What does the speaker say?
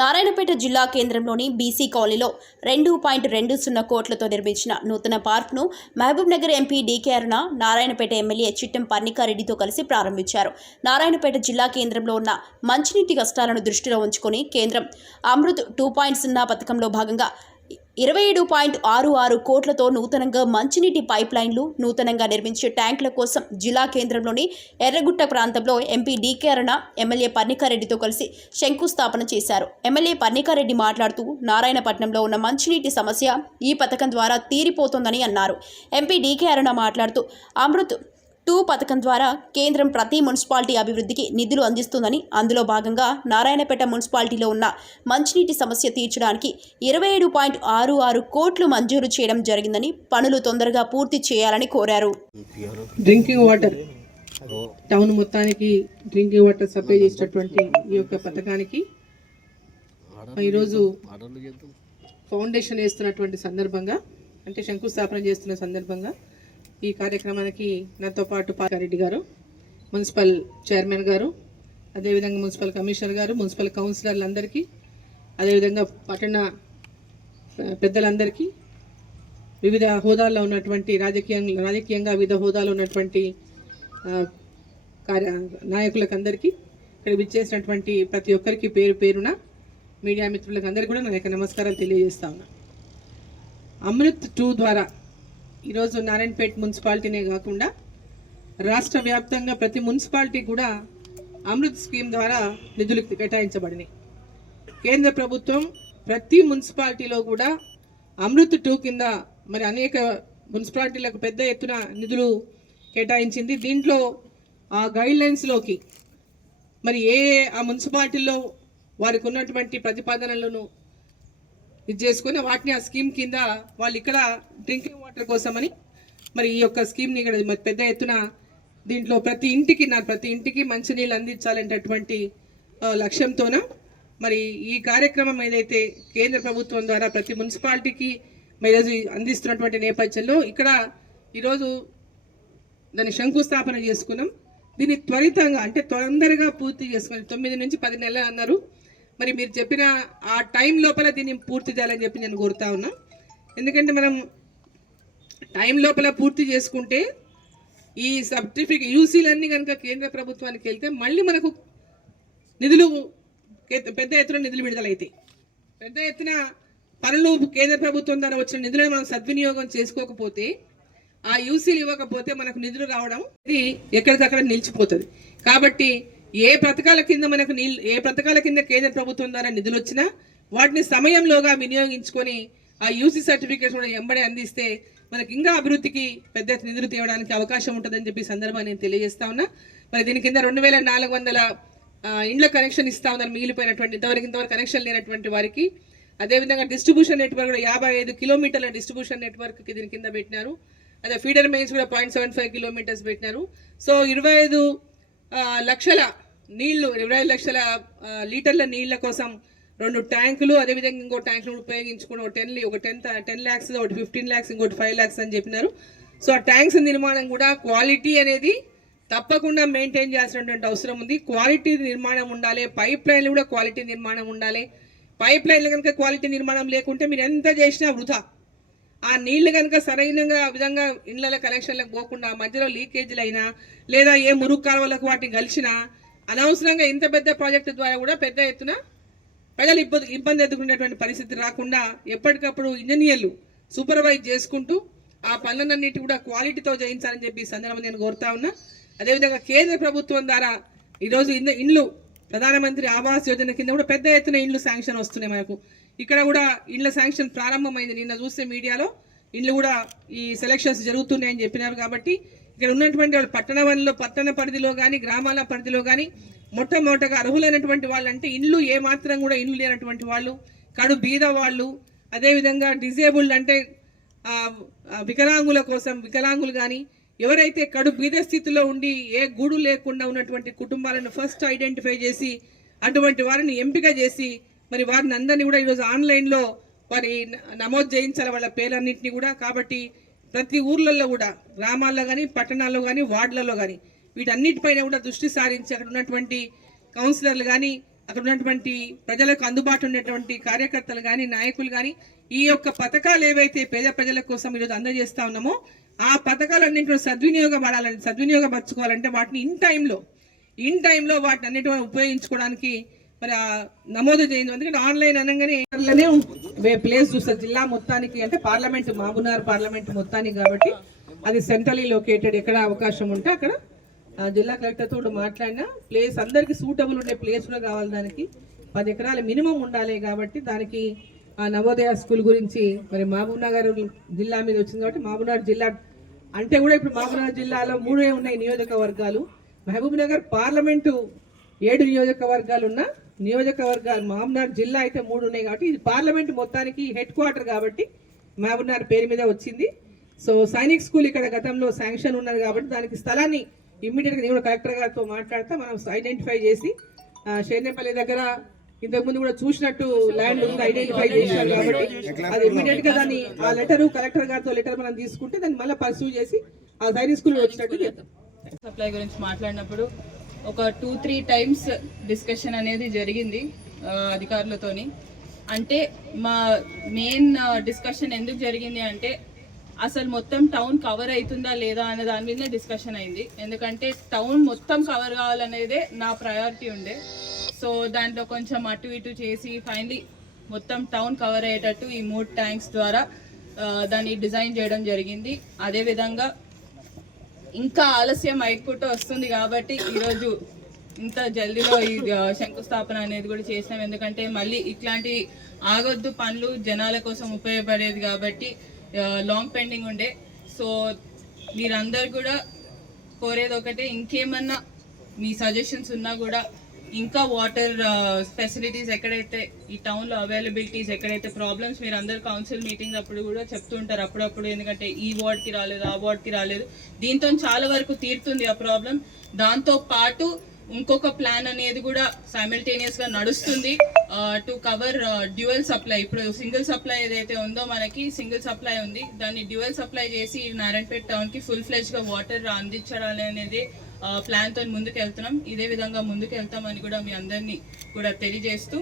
నారాయణపేట జిల్లా కేంద్రంలోని బీసీ కాలనీలో రెండు పాయింట్ రెండు సున్నా కోట్లతో నిర్మించిన నూతన పార్క్ను Mahabubnagar MP D K Aruna Narayanpet MLA Chittem పన్నికారెడ్డితో కలిసి ప్రారంభించారు. నారాయణపేట జిల్లా కేంద్రంలో ఉన్న మంచినీటి కష్టాలను దృష్టిలో ఉంచుకొని కేంద్రం అమృత్ టూ పాయింట్ సున్నా పథకంలో భాగంగా ఇరవై ఏడు పాయింట్ ఆరు ఆరు కోట్లతో నూతనంగా మంచినీటి పైప్ లైన్లు నూతనంగా నిర్మించే ట్యాంకుల కోసం జిల్లా కేంద్రంలోని ఎర్రగుట్ట ప్రాంతంలో MP D K Aruna MLA పర్ణికారెడ్డితో కలిసి శంకుస్థాపన చేశారు. ఎమ్మెల్యే పర్ణికారెడ్డి మాట్లాడుతూ నారాయణపట్నంలో ఉన్న మంచినీటి సమస్య ఈ పథకం ద్వారా తీరిపోతోందని అన్నారు. ఎంపీ డీకే అరుణ మాట్లాడుతూ అమృత్ టూ పథకం ద్వారా కేంద్రం ప్రతి మున్సిపాలిటీ అభివృద్ధికి నిధులు అందిస్తుందని అందులో భాగంగా నారాయణపేట మున్సిపాలిటీలో ఉన్న మంచినీటి సమస్య తీర్చడానికి ఇరవై ఏడు పాయింట్ ఆరు ఆరు కోట్లు మంజూరు చేయడం జరిగిందని పనులు తొందరగా పూర్తి చేయాలని కోరారు. డ్రింకింగ్ వాటర్ టౌన్ మొత్తానికి డ్రింకింగ్ వాటర్ సప్లై చేసినటువంటి ఈ యొక్క పథకానికి ఈరోజు ఫౌండేషన్ వేస్తున్నటువంటి సందర్భంగా అంటే శంకుస్థాపన చేస్తున్న సందర్భంగా ఈ కార్యక్రమానికి నాతో పాటు పాకారెడ్డి గారు మున్సిపల్ చైర్మన్ గారు అదేవిధంగా మున్సిపల్ కమిషనర్ గారు మున్సిపల్ కౌన్సిలర్లందరికీ అదేవిధంగా పట్టణ పెద్దలందరికీ వివిధ హోదాల్లో ఉన్నటువంటి రాజకీయ రాజకీయంగా వివిధ హోదాలో ఉన్నటువంటి కార్య నాయకులకు అందరికీ ఇక్కడ విచ్చేసినటువంటి ప్రతి ఒక్కరికి పేరు పేరున మీడియా మిత్రులకు అందరికీ కూడా నా యొక్క నమస్కారాలు తెలియజేస్తా ఉన్నా. అమృత్ టూ ద్వారా ఈరోజు నారాయణపేట్ మున్సిపాలిటీనే కాకుండా రాష్ట్ర వ్యాప్తంగా ప్రతి మున్సిపాలిటీ కూడా అమృత్ స్కీమ్ ద్వారా నిధులు కేటాయించబడినాయి. కేంద్ర ప్రభుత్వం ప్రతి మున్సిపాలిటీలో కూడా అమృత్ టూ కింద మరి అనేక మున్సిపాలిటీలకు పెద్ద ఎత్తున నిధులు కేటాయించింది. దీంట్లో ఆ గైడ్ లైన్స్లోకి మరి ఏ ఏ ఆ మున్సిపాలిటీల్లో వారికి ఉన్నటువంటి ప్రతిపాదనలను ఇది చేసుకుని వాటిని ఆ స్కీమ్ కింద వాళ్ళు ఇక్కడ డ్రింకింగ్ వాటర్ కోసమని మరి ఈ యొక్క స్కీమ్ని ఇక్కడ మరి పెద్ద ఎత్తున దీంట్లో ప్రతి ఇంటికి నా ప్రతి ఇంటికి మంచినీళ్ళు అందించాలనేటటువంటి లక్ష్యంతోన మరి ఈ కార్యక్రమం ఏదైతే కేంద్ర ప్రభుత్వం ద్వారా ప్రతి మున్సిపాలిటీకి మరి ఈరోజు అందిస్తున్నటువంటి నేపథ్యంలో ఇక్కడ ఈరోజు దాన్ని శంకుస్థాపన చేసుకున్నాం. దీన్ని త్వరితంగా అంటే తొందరగా పూర్తి చేసుకుని తొమ్మిది నుంచి పది నెలలు అన్నారు. మరి మీరు చెప్పిన ఆ టైం లోపల దీన్ని పూర్తి చేయాలని చెప్పి నేను కోరుతా ఉన్నా. ఎందుకంటే మనం టైం లోపల పూర్తి చేసుకుంటే ఈ సర్టిఫికేట్ యూసీలన్నీ కనుక కేంద్ర ప్రభుత్వానికి వెళ్తే మళ్ళీ మనకు నిధులు పెద్ద ఎత్తున నిధులు విడుదలవుతాయి పెద్ద ఎత్తున పనులు కేంద్ర ప్రభుత్వం ద్వారా వచ్చిన నిధులను మనం సద్వినియోగం చేసుకోకపోతే ఆ యూసీలు ఇవ్వకపోతే మనకు నిధులు రావడం ఇది ఎక్కడికక్కడ నిలిచిపోతుంది. కాబట్టి ఏ పథకాల కింద మనకు నీళ్ళు ఏ పథకాల కింద కేంద్ర ప్రభుత్వం ద్వారా నిధులు వచ్చినా వాటిని సమయంలోగా వినియోగించుకొని ఆ యూసీ సర్టిఫికేట్ కూడా ఎంబడే అందిస్తే మనకి ఇంకా అభివృద్ధికి పెద్ద నిధులు తేవడానికి అవకాశం ఉంటుందని చెప్పి సందర్భాన్ని నేను తెలియజేస్తా ఉన్నా. మరి దీని కింద రెండు వేల నాలుగు వందల ఇండ్ల కనెక్షన్ ఇస్తా ఉన్నారు మిగిలిపోయినటువంటి ఇంతవరకు ఇంతవరకు కనెక్షన్ లేనటువంటి వారికి. అదేవిధంగా డిస్ట్రిబ్యూషన్ నెట్వర్క్ కూడా యాభై ఐదు కిలోమీటర్ల డిస్ట్రిబ్యూషన్ నెట్వర్క్కి దీని కింద పెట్టినారు. అదే ఫీడర్ మెయిన్స్ కూడా పాయింట్ సెవెన్ ఫైవ్ కిలోమీటర్స్ పెట్టినారు. సో ఇరవై ఐదు లక్షల నీళ్ళు ఇరవై ఐదు లక్షల లీటర్ల నీళ్ళ కోసం రెండు ట్యాంకులు అదేవిధంగా ఇంకో ట్యాంకులు ఉపయోగించుకుని ఒక టెన్ ఒక టెన్ టెన్ ల్యాక్స్ ఒకటి ఫిఫ్టీన్ ల్యాక్స్ ఇంకోటి ఫైవ్ ల్యాక్స్ అని చెప్పినారు. సో ఆ ట్యాంక్స్ నిర్మాణం కూడా క్వాలిటీ అనేది తప్పకుండా మెయింటైన్ చేయాల్సినటువంటి అవసరం ఉంది. క్వాలిటీ నిర్మాణం ఉండాలి పైప్ లైన్లు కూడా క్వాలిటీ నిర్మాణం ఉండాలి. పైప్ లైన్లు కనుక క్వాలిటీ నిర్మాణం లేకుంటే మీరు ఎంత చేసినా వృధా. ఆ నీళ్ళు కనుక సరైనగా విధంగా ఇళ్ళ కనెక్షన్లకు పోకుండా మధ్యలో లీకేజీలు అయినా లేదా ఏ మురుగు కాలువలకు వాటిని కలిసినా అనవసరంగా ఇంత పెద్ద ప్రాజెక్టు ద్వారా కూడా పెద్ద ఎత్తున ప్రజలు ఇబ్బంది ఇబ్బంది ఎదుర్కొనేటువంటి పరిస్థితి రాకుండా ఎప్పటికప్పుడు ఇంజనీర్లు సూపర్వైజ్ చేసుకుంటూ ఆ పనులన్నిటి కూడా క్వాలిటీతో చేయించాలని చెప్పి సందర్భం సందర్భంగా నేను కోరుతా ఉన్నా. అదేవిధంగా కేంద్ర ప్రభుత్వం ద్వారా ఈరోజు ఇండ్లు ప్రధానమంత్రి ఆవాస్ యోజన కింద కూడా పెద్ద ఎత్తున ఇండ్లు శాంక్షన్ వస్తున్నాయి మనకు. ఇక్కడ కూడా ఇండ్ల శాంక్షన్ ప్రారంభమైంది. నిన్న చూస్తే మీడియాలో ఇండ్లు కూడా ఈ సెలక్షన్స్ జరుగుతున్నాయని చెప్పినారు కాబట్టి ఇక్కడ ఉన్నటువంటి వాళ్ళు పట్టణ వనలో పట్టణ పరిధిలో కానీ గ్రామాల పరిధిలో కానీ మొట్టమొదటగా అర్హులైనటువంటి వాళ్ళు అంటే ఇండ్లు ఏ మాత్రం కూడా ఇండ్లు లేనటువంటి వాళ్ళు కడు బీద వాళ్ళు అదేవిధంగా డిజేబుల్డ్ అంటే వికలాంగుల కోసం వికలాంగులు కానీ ఎవరైతే కడు బీద స్థితిలో ఉండి ఏ గూడు లేకుండా ఉన్నటువంటి కుటుంబాలను ఫస్ట్ ఐడెంటిఫై చేసి అటువంటి వారిని ఎంపిక చేసి మరి వారిని అందరినీ కూడా ఈరోజు ఆన్లైన్లో వారి న- నమోదు చేయించాలి వాళ్ళ పేర్లన్నింటినీ కూడా. కాబట్టి ప్రతి ఊర్లలో కూడా గ్రామాల్లో కానీ పట్టణాల్లో కానీ వార్డులలో కానీ వీటన్నిటిపైన కూడా దృష్టి సారించి అక్కడ ఉన్నటువంటి కౌన్సిలర్లు కానీ అక్కడ ఉన్నటువంటి ప్రజలకు అందుబాటు ఉన్నటువంటి కార్యకర్తలు కానీ నాయకులు కానీ ఈ యొక్క పథకాలు ఏవైతే పేద ప్రజల కోసం ఈరోజు అందజేస్తా ఉన్నామో ఆ పథకాలన్నింటిలో సద్వినియోగపడాలని సద్వినియోగపరచుకోవాలంటే వాటిని ఇన్ టైంలో ఇన్ టైంలో వాటిని అన్నిటి ఉపయోగించుకోవడానికి మరి ఆ నమోదు చేయండి ఎందుకంటే ఆన్లైన్ అనగానే ప్లేస్ చూస్తారు. జిల్లా మొత్తానికి అంటే పార్లమెంట్ మహబూబ్నగర్ పార్లమెంట్ మొత్తానికి కాబట్టి అది సెంట్రలీ లొకేటెడ్ ఎక్కడ అవకాశం ఉంటే అక్కడ ఆ జిల్లా కలెక్టర్తో మాట్లాడినా ప్లేస్ అందరికీ సూటబుల్ ఉండే ప్లేస్ కూడా కావాలి దానికి. పది ఎకరాల మినిమం ఉండాలి కాబట్టి దానికి ఆ నవోదయ స్కూల్ గురించి మరి మహబూబ్నగర్ జిల్లా మీద వచ్చింది కాబట్టి మహబూబ్నగర్ జిల్లా అంటే కూడా ఇప్పుడు మహబూబ్నగర్ జిల్లాలో మూడే ఉన్నాయి నియోజకవర్గాలు. మహబూబ్నగర్ పార్లమెంటు ఏడు నియోజకవర్గాలు ఉన్న నియోజకవర్గాలు మహబూబ్ జిల్లా అయితే మూడు ఉన్నాయి కాబట్టి ఇది పార్లమెంట్ మొత్తానికి హెడ్ క్వార్టర్ కాబట్టి మహబూబ్నగర్ పేరు మీద వచ్చింది. సో సైనిక్ స్కూల్ ఇక్కడ గతంలో శాంక్షన్ ఉన్నది కాబట్టి దానికి స్థలాన్ని ఇమ్మీడియట్గా నేను కలెక్టర్ గారితో మాట్లాడతా. మనం ఐడెంటిఫై చేసి షేర్నేపల్లి దగ్గర ఇంతకు ముందు కూడా చూసినట్టు ల్యాండ్ ఉంది ఐడెంటిఫై చేశారు కాబట్టి అది ఇమ్మీడియట్గా దాన్ని ఆ లెటర్ కలెక్టర్ గారితో లెటర్ మనం తీసుకుంటే దాన్ని మళ్ళీ పర్సూ చేసి ఆ సైనిక్ స్కూల్ వచ్చినట్టు సప్లై గురించి మాట్లాడినప్పుడు ఒక టూ త్రీ టైమ్స్ డిస్కషన్ అనేది జరిగింది అధికారులతోని. అంటే మా మెయిన్ డిస్కషన్ ఎందుకు జరిగింది అంటే అసలు మొత్తం టౌన్ కవర్ అవుతుందా లేదా అనే దాని మీదనే డిస్కషన్ అయింది. ఎందుకంటే టౌన్ మొత్తం కవర్ కావాలనేదే నా ప్రయారిటీ ఉండే. సో దాంట్లో కొంచెం అటు ఇటు చేసి ఫైనలీ మొత్తం టౌన్ కవర్ అయ్యేటట్టు ఈ మూడు ట్యాంక్స్ ద్వారా దాన్ని డిజైన్ చేయడం జరిగింది. అదేవిధంగా ఇంకా ఆలస్యం అయిపోతూ వస్తుంది కాబట్టి ఈరోజు ఇంత జల్దీలో ఈ శంకుస్థాపన అనేది కూడా చేసినాం. ఎందుకంటే మళ్ళీ ఇట్లాంటి ఆగొద్దు పనులు జనాల కోసం ఉపయోగపడేది కాబట్టి లాంగ్ పెండింగ్ ఉండే. సో మీరందరు కూడా కోరేది ఒకటే ఇంకేమన్నా మీ సజెషన్స్ ఉన్నా కూడా ఇంకా వాటర్ ఫెసిలిటీస్ uh, ఎక్కడైతే ఈ టౌన్లో అవైలబిలిటీస్ ఎక్కడైతే ప్రాబ్లమ్స్ మీరు అందరు కౌన్సిల్ మీటింగ్స్ అప్పుడు కూడా చెప్తుంటారు అప్పుడప్పుడు ఎందుకంటే ఈ వార్డ్కి రాలేదు ఆ వార్డ్కి రాలేదు. దీంతో చాలా వరకు తీరుతుంది ఆ ప్రాబ్లం దాంతో పాటు ఇంకొక ప్లాన్ అనేది కూడా సైమిల్టేనియస్గా నడుస్తుంది. టు కవర్ డ్యూయల్ సప్లై ఇప్పుడు సింగిల్ సప్లై ఏదైతే ఉందో మనకి సింగిల్ సప్లై ఉంది. దాన్ని డ్యూయల్ సప్లై చేసి నారాయణపేట టౌన్కి ఫుల్ ఫ్లెజ్గా వాటర్ అందించడం అనేది ప్లాన్తో ముందుకు వెళ్తున్నాం ఇదే విధంగా ముందుకు వెళ్తామని కూడా మీ అందరినీ కూడా తెలియజేస్తూ